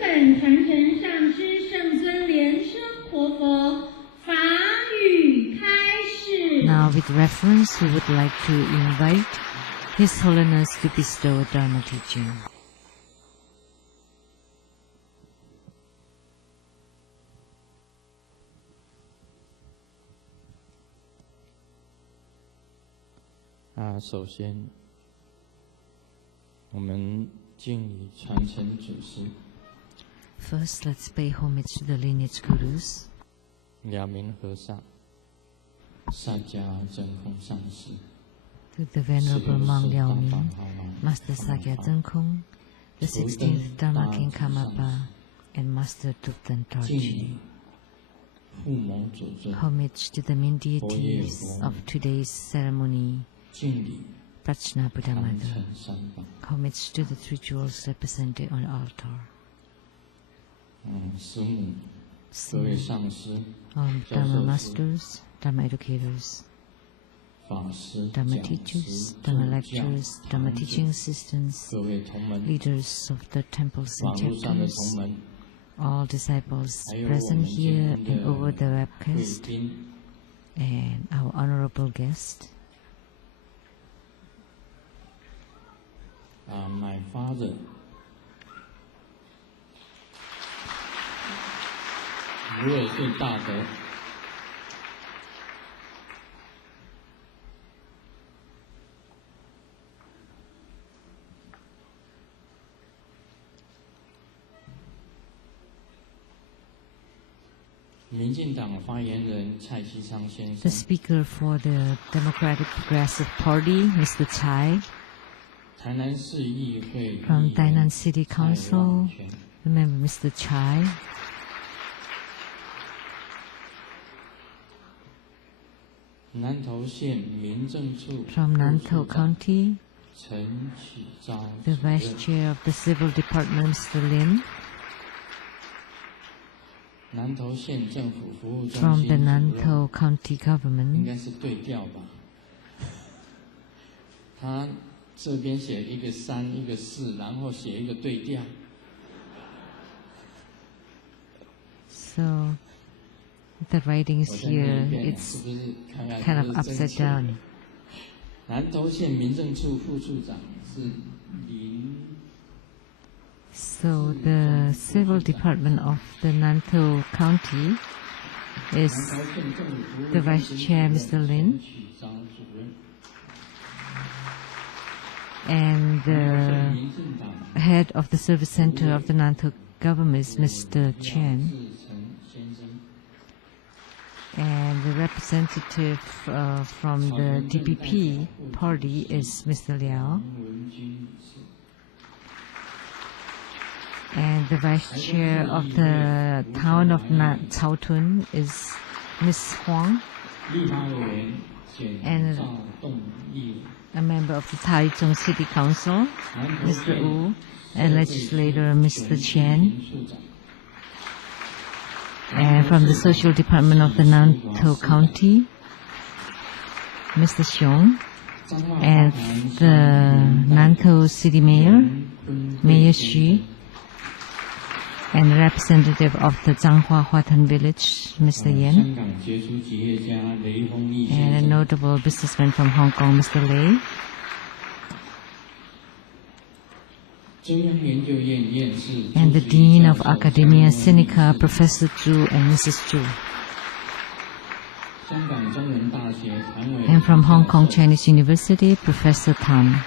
本传承上师圣尊莲生活佛法语开示。 Now, with reference, we would like to invite His Holiness to bestow Dharma teaching. 首先，我们敬礼传承祖师。 First, let's pay homage to the lineage gurus. 两名和尚，萨迦真空上师。 To the Venerable Monk Liao Ming, Master Sakya Zengkong, the 16th Dharma King Karmapa, and Master Tupten Dorji. Homage to the main deities of today's ceremony, Prajna Buddha Mother. Homage to the three jewels represented on the altar. Dharma Masters, Dharma Educators, Dharma Teachers, Dharma Lecturers, Dharma Teaching Assistants, Leaders of the temples and chapters, all disciples present here and over the webcast, and our honorable guest. My father, 如尔最大德，民进党发言人蔡其昌先生。 The speaker for the Democratic Progressive Party, Mr. Tsai. 台南市议会 From Tainan City Council, remember Mr. Chai. 南投县民政处 From Nantou County, 陈启昭 the Vice Chair of the Civil Department, Mr. Lian. 南投县政府服务中心 From the 主任 Nantou County 应 Government, 该是对调吧？他这边写一个3一个4，然后写一个对调。 so the writings here, it's kind of upside down. 南投县民政处副处长是林。 So the Civil Department of the Nantou County is the Vice Chair, Mr. Lin, and the head of the Service Center of the Nantou Government is Mr. Chen, and the representative from the DPP party is Mr. Liao. And the Vice Chair of the town of Caotun is Ms. Huang. And a member of the Taichung City Council, Mr. Wu, and legislator Mr. Chen. And from the Social Department of the Nantou County, Mr. Xiong. And the Nantou City Mayor, Mayor Xu. And the representative of the Zhanghua Huatan village, Mr. Yan, and a notable businessman from Hong Kong, Mr. Lei, and the Dean of Academia Sinica, Professor Zhu and Mrs. Zhu, and from Hong Kong Chinese University, Professor Tan.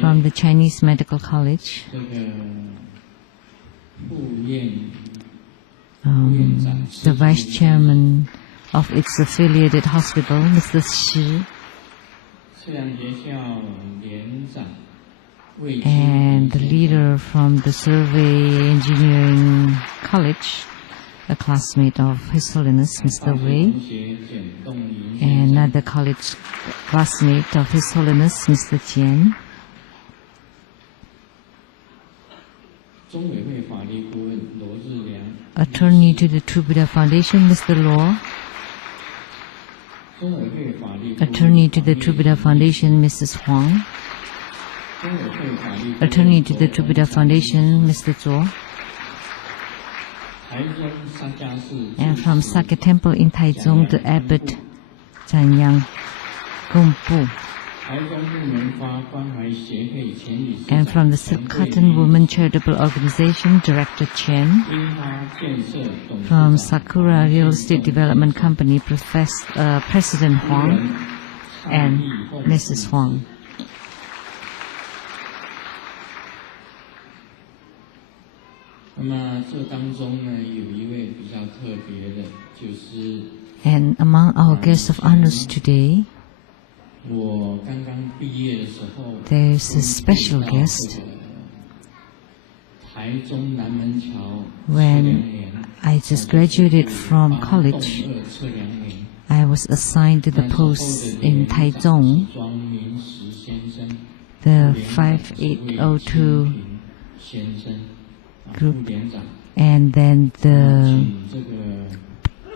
From the Chinese Medical College, the Vice Chairman of its affiliated hospital, Mr. Shi, and the leader from the Survey Engineering College, a classmate of His Holiness Mr. Wei, and another college classmate of His Holiness Mr. Jian, attorney to the True Buddha Foundation, Mr. Luo, attorney to the True Buddha Foundation, Mrs. Huang, Attorney to the True Buddha Foundation, Mr. Zuo. And from Sake Temple in Taichung, the Abbot Zhanyang Gongpu. And from the Silk Cotton Women Charitable Organization, Director Chen. From Sakura Real Estate Development Company, President Huang and Mrs. Huang. And among our guests of honors today, there is a special guest. When I just graduated from college, I was assigned to the post in Taichung, the 5802 group, and then the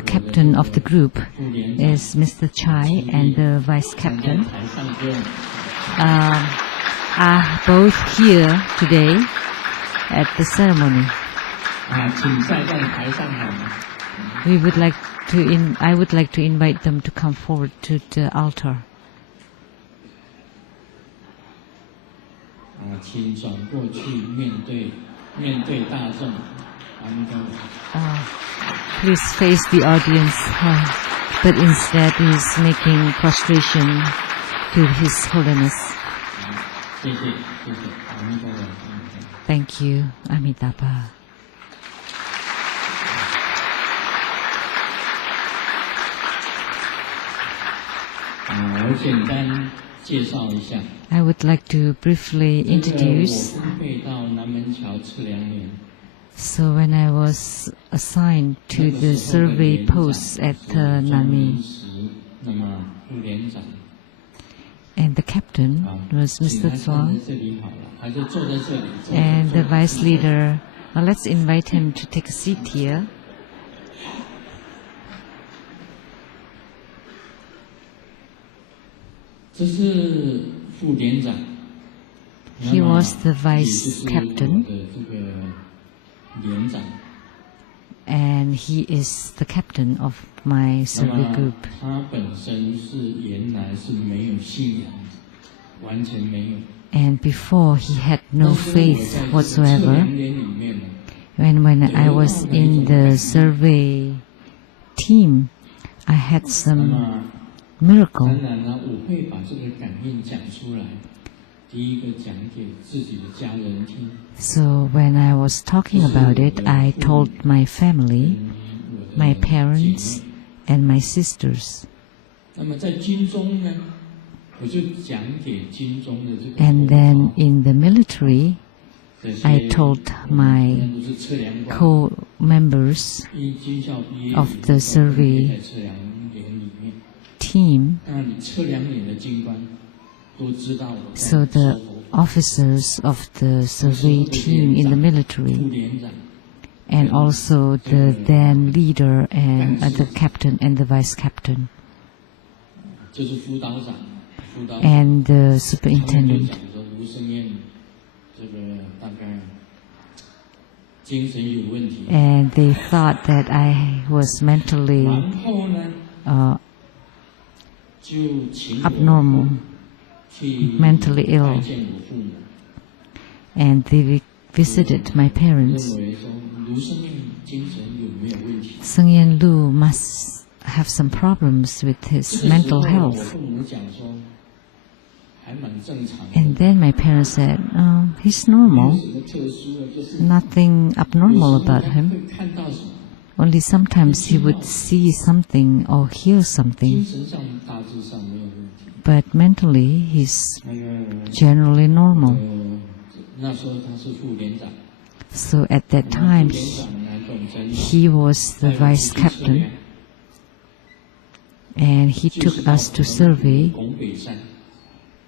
captain of the group is Mr. Chai, and the vice captain are both here today at the ceremony. I would like to invite them to come forward to the altar. Please face the audience, but instead he is making prostration to His Holiness. Thank you, Amitabha. I would like to briefly introduce. So when I was assigned to the survey post at Nanmi, and the captain was Mr. Tsang, and the vice leader, let's invite him to take a seat here. He was the vice captain, and he is the captain of my survey group. And before, he had no faith whatsoever. And when I was in the survey team, I had some miracle. So when I was talking about it, I told my family, my parents, and my sisters. And then in the military, I told my co-members of the survey team. So the officers of the survey team in the military, and also the then leader and the captain and the vice captain, and the superintendent. And they thought that I was mentally abnormal, mentally ill, and they visited my parents. Sheng-yen Lu must have some problems with his mental health. And then my parents said, he's normal, nothing abnormal about him. Only sometimes he would see something or hear something. But mentally, he's generally normal. So at that time, he was the vice captain, and he took us to survey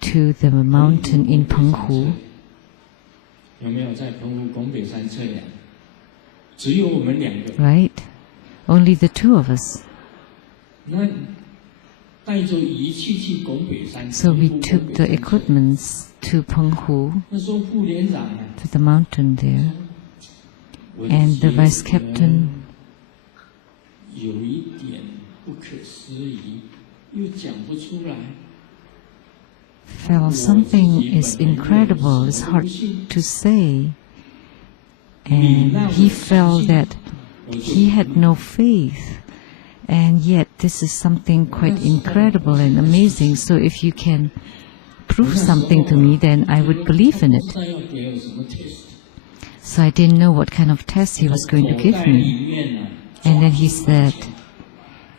to the mountain in Penghu. Right? Only the two of us. So we took the equipments to Penghu, to the mountain there, and the vice captain felt something is incredible, it's hard to say, and he felt that he had no faith, and yet this is something quite incredible and amazing, so if you can prove something to me, then I would believe in it. So I didn't know what kind of test he was going to give me. And then he said,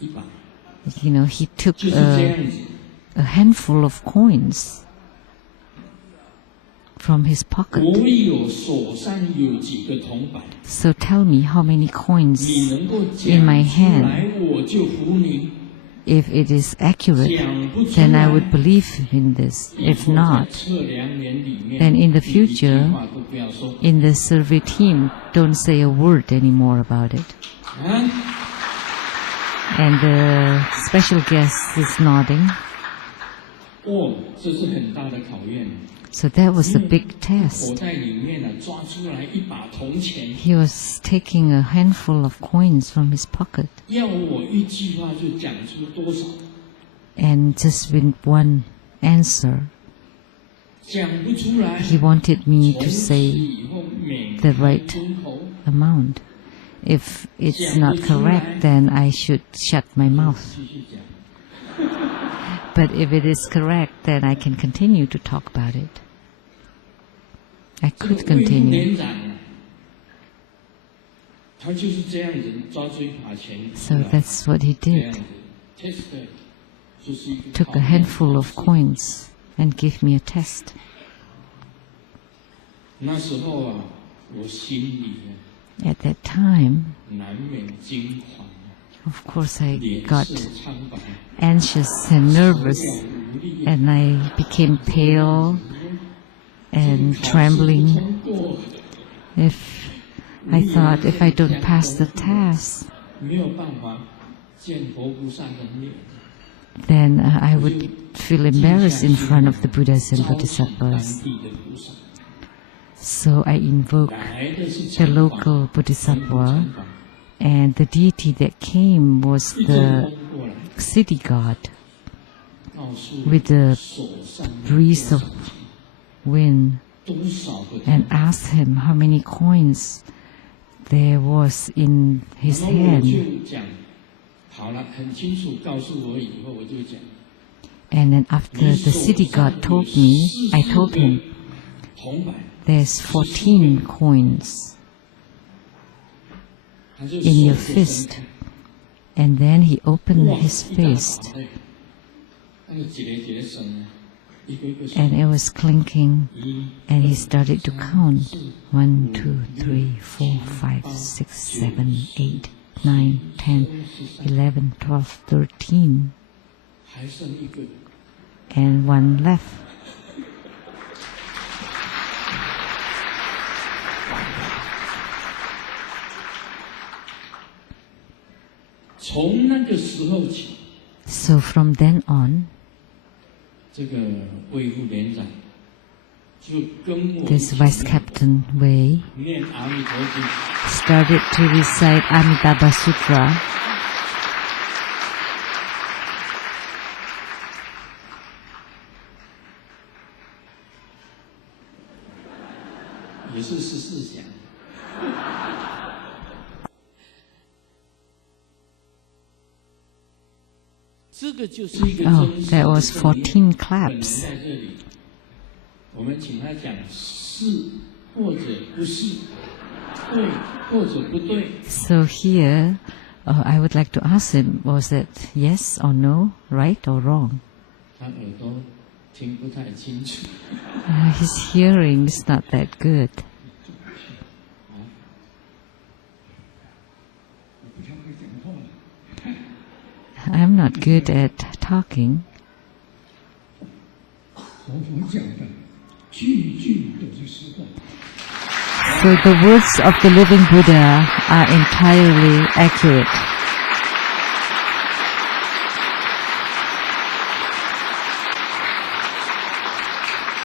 he took a handful of coins from his pocket. So tell me how many coins in my hand. If it is accurate, then I would believe in this. If not, then in the future, in the survey team, don't say a word anymore about it. And the special guest is nodding. So that was a big test. He was taking a handful of coins from his pocket. And just with one answer, he wanted me to say the right amount. If it's not correct, then I should shut my mouth. But if it is correct, then I can continue to talk about it. I could continue. So that's what he did. Took a handful of coins and gave me a test. At that time, of course, I got anxious and nervous, and I became pale and trembling. I thought if I don't pass the test, then I would feel embarrassed in front of the Buddhas and Bodhisattvas. So I invoked the local Bodhisattva, and the deity that came was the city god with the breeze of wind, and asked him how many coins there was in his hand. And then after the city god told me, I told him, there's 14 coins in your fist. And then he opened his fist, and it was clinking, and he started to count. 1, 2, 3, 4, 5, 6, 7, 8, 9, 10, 11, 12, 13. And one left. So from then on, this Vice Captain Wei started to recite Amitabha Sutra. Oh, that was 14 claps. So here, I would like to ask him, was that yes or no, right or wrong? His hearing is not that good. I'm not good at talking. So the words of the living Buddha are entirely accurate.